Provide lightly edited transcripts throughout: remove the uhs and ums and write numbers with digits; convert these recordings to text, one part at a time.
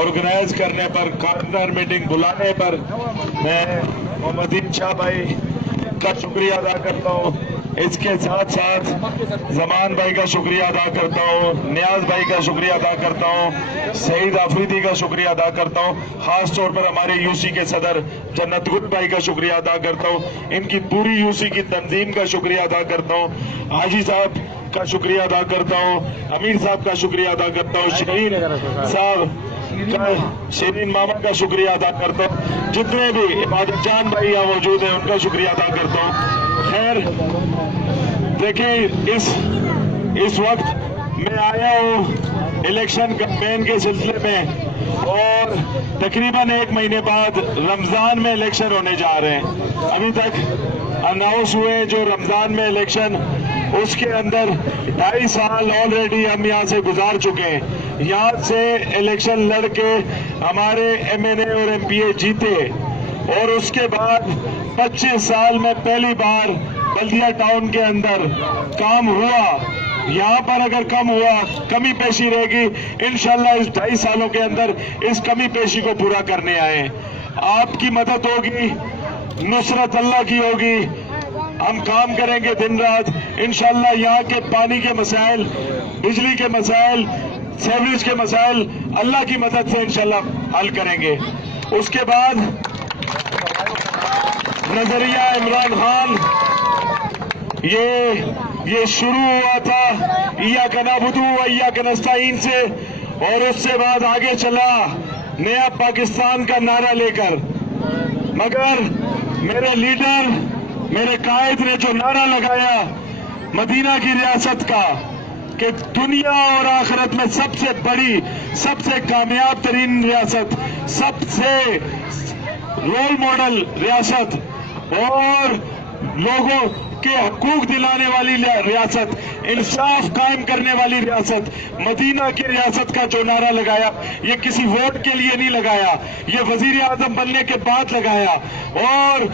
Organise करने पर, corner meeting बुलाने पर मैं मोहम्मदीन शाह भाई का शुक्रिया अदा करता हूँ। इसके साथ साथ जमान भाई का शुक्रिया अदा करता हूँ, नियाज भाई का शुक्रिया अदा करता हूँ, सईद आफरीदी का शुक्रिया अदा करता हूँ, खास तौर पर हमारे यूसी के सदर जन्नत गुल भाई का शुक्रिया अदा करता हूँ, इनकी पूरी यूसी की तंजीम का शुक्रिया अदा करता हूँ, हाजी साहब का शुक्रिया अदा करता हूँ, अमीर साहब का शुक्रिया अदा करता हूँ, शहीन साहब का, शरीन मामा का शुक्रिया अदा करता हूँ, जितने भी इबादत जान भाई यहाँ मौजूद हैं उनका शुक्रिया अदा करता हूँ। खैर देखिए, इस वक्त मैं आया हूँ इलेक्शन कैंपेन के सिलसिले में और तकरीबन 1 महीने बाद रमजान में इलेक्शन होने जा रहे हैं। अभी तक अनाउंस हुए जो रमजान में इलेक्शन, उसके अंदर 2.5 साल ऑलरेडी हम यहाँ से गुजार चुके हैं। यहाँ से इलेक्शन लड़के हमारे एमएनए और एमपीए जीते और उसके बाद 25 साल में पहली बार बल्दिया टाउन के अंदर काम हुआ। यहाँ पर अगर कमी पेशी रहेगी, इंशाल्लाह इस 2.5 सालों के अंदर इस कमी पेशी को पूरा करने आए। आपकी मदद होगी, नुसरत अल्लाह की होगी, हम काम करेंगे दिन रात। इंशाल्लाह यहाँ के पानी के मसाइल, बिजली के मसाइल, सीवरेज के मसाइल अल्लाह की मदद से इंशाल्लाह हल करेंगे। उसके बाद नजरिया इमरान खान, ये शुरू हुआ था इय्याका नअबुदु व इय्याका नस्तईन से और उससे बाद आगे चला नया पाकिस्तान का नारा लेकर। मगर मेरे लीडर, मेरे कायद ने जो नारा लगाया मदीना की रियासत का कि दुनिया और आखिरत में सबसे बड़ी, सबसे कामयाब तरीन रियासत, सबसे रोल मॉडल रियासत और लोगों के हकूक दिलाने वाली रियासत, इंसाफ कायम करने वाली रियासत, मदीना की रियासत का जो नारा लगाया, ये किसी वोट के लिए नहीं लगाया, ये वजीर आजम बनने के बाद लगाया और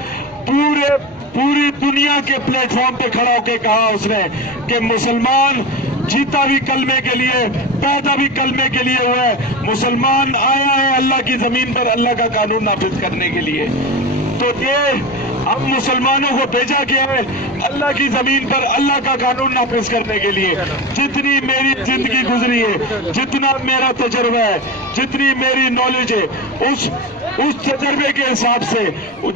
पूरी दुनिया के प्लेटफॉर्म पे खड़ा होकर कहा उसने कि मुसलमान जीता भी कलमे के लिए, पैदा भी कलमे के लिए हुआ है, मुसलमान आया है अल्लाह की जमीन पर अल्लाह का कानून नाफिज करने के लिए। तो ये हम मुसलमानों को भेजा गया है अल्लाह की जमीन पर अल्लाह का कानून नाफिज करने के लिए। जितनी मेरी जिंदगी गुजरी है, जितना मेरा तजर्बा है, जितनी मेरी नॉलेज है, उस तजर्बे के हिसाब से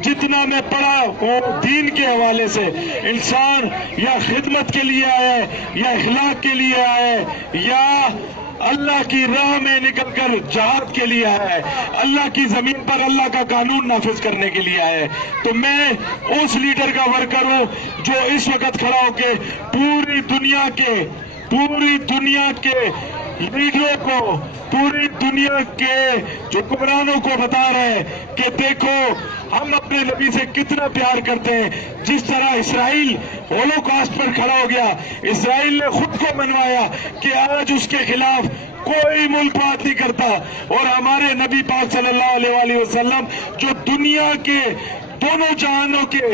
जितना मैं पढ़ा हूँ दीन के हवाले से, इंसान या खिदमत के लिए आया है या इखलाक के लिए आया है या अल्लाह की राह में निकलकर जहाद के लिए आया है, अल्लाह की जमीन पर अल्लाह का कानून नाफिज करने के लिए आया है। तो मैं उस लीडर का वर्कर हूँ जो इस वक्त खड़ा होके पूरी दुनिया के लीडरों को, पूरी दुनिया के जो हुक्मरानों को बता रहे हैं कि देखो हम अपने नबी से कितना प्यार करते हैं। जिस तरह इसराइल होलोकॉस्ट पर खड़ा हो गया, इसराइल ने खुद को मनवाया कि आज उसके खिलाफ कोई मुल्क बात नहीं करता, और हमारे नबी पाक सल्लल्लाहु अलैहि वसल्लम जो दुनिया के दोनों जहानों के,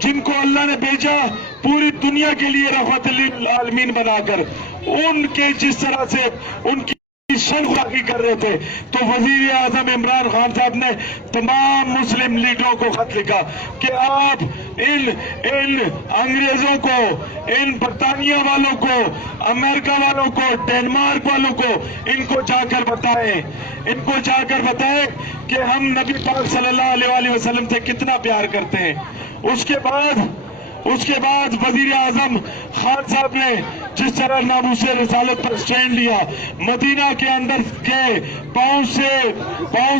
जिनको अल्लाह ने भेजा पूरी दुनिया के लिए रहमतुल आलमीन बनाकर, उनके जिस तरह से उनकी शर्मसारी कर रहे थे, तो वजीर आजम इमरान खान साहब ने तमाम मुस्लिम लीडरों को खत लिखा कि आप इन अंग्रेजों को, इन बरतानिया वालों को, अमेरिका वालों को, डेनमार्क वालों को, इनको जाकर बताएं कि हम नबी पाक सल्लल्लाहु अलैहि वसल्लम से कितना प्यार करते हैं। उसके बाद वजीर आजम खान साहब ने जिस तरह नामूसे रिसालत पर स्टैंड लिया, मदीना के अंदर के पाँव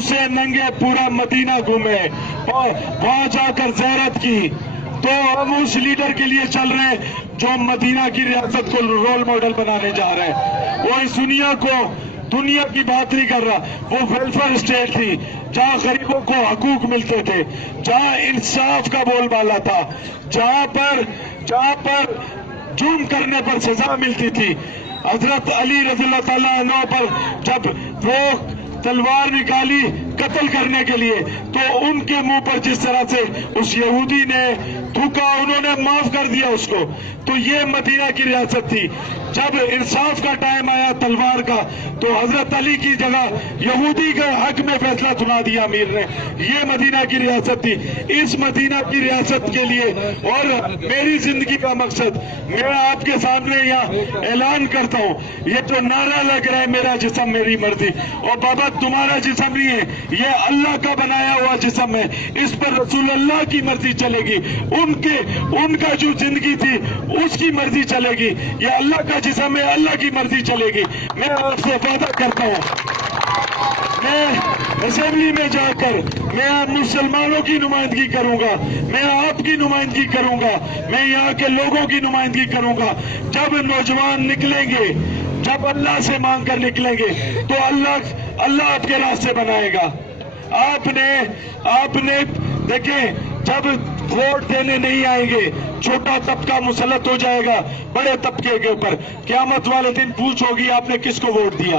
से नंगे पूरा मदीना घूमे, वहां जाकर ज़ियारत की, तो हम उस लीडर के लिए चल रहे हैं जो मदीना की रियासत को रोल मॉडल बनाने जा रहे हैं। वो इस दुनिया की बात नहीं कर रहा, वो वेलफेयर स्टेट थी जहाँ गरीबों को हकूक मिलते थे, जहाँ इंसाफ का बोलबाला था, जहाँ पर जुर्म करने पर सजा मिलती थी। हजरत अली रज़ियल्लाहु ताला अन्हु पर जब वो तलवार निकाली कत्ल करने के लिए, तो उनके मुंह पर जिस तरह से उस यहूदी ने थूका, उन्होंने माफ कर दिया उसको। तो ये मदीना की रियासत थी। जब इंसाफ का टाइम आया तलवार का, तो हजरत अली की जगह यहूदी के हक में फैसला सुना दिया अमीर ने। ये मदीना की रियासत थी। इस मदीना की रियासत के लिए और मेरी जिंदगी का मकसद मैं आपके सामने यहाँ ऐलान करता हूँ। ये तो नारा लग रहा है मेरा जिस्म मेरी मर्जी, और बाबा तुम्हारा जिस्म नहीं है, ये अल्लाह का बनाया हुआ जिस्म है। इस पर रसूल अल्लाह की मर्जी चलेगी, उनका जो जिंदगी थी उसकी मर्जी चलेगी। ये अल्लाह का जिस्म है, अल्लाह की मर्जी चलेगी। मैं आपसे वादा करता हूँ, मैं असेंबली में जाकर मैं मुसलमानों की नुमाइंदगी करूंगा, मैं आपकी नुमाइंदगी करूंगा, मैं यहाँ के लोगों की नुमाइंदगी करूंगा। जब नौजवान निकलेंगे, जब अल्लाह से मांग कर निकलेंगे, तो अल्लाह आपके रास्ते बनाएगा। आपने देखें, जब वोट देने नहीं आएंगे, छोटा तबका मुसलत हो जाएगा बड़े तबके के ऊपर। क़यामत वाले दिन पूछ होगी आपने किसको वोट दिया।